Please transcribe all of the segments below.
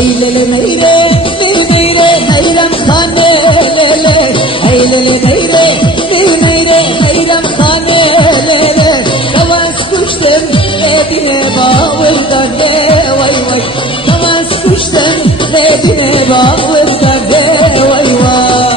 Eylele meyre, meyre, meyrem khane lele. Eylele meyre, meyre, meyrem khane lele. Kavas kuştum redine bağırdan de vay vay. Kavas kuştum redine bağırdan de vay vay.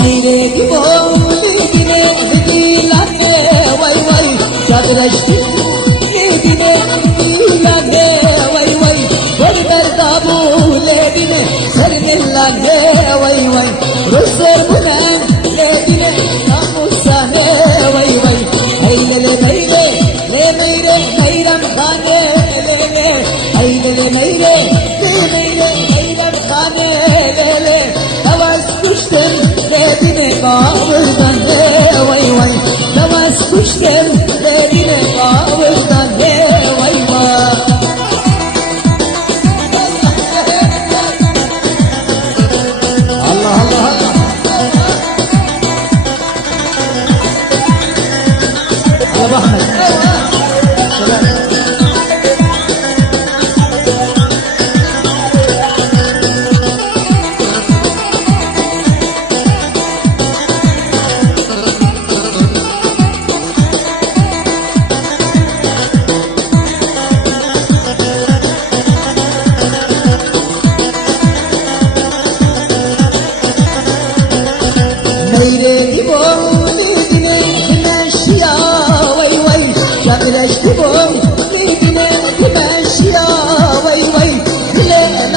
Meyre gibi oğlidine dedilane vay vay. Çadırıştı dedine dedilane vay vay. Görber dabuledine sernillane vay vay. Rüzgar bunen dedine namusane vay vay. Eylele meyle le meyre meyrem khane lele. Eylele meyle le meyre meyrem khane lele. Kavas kuştum redine bağırdan de vay vay. Kavas kuştum redine bağırdan de vay vay. Allah Allah Allah. Allah Ahmet. Meyre gibi oğlidine dimenşiya vay vay. Çadırıştı bu lidine dimenşiya vay vay. Dile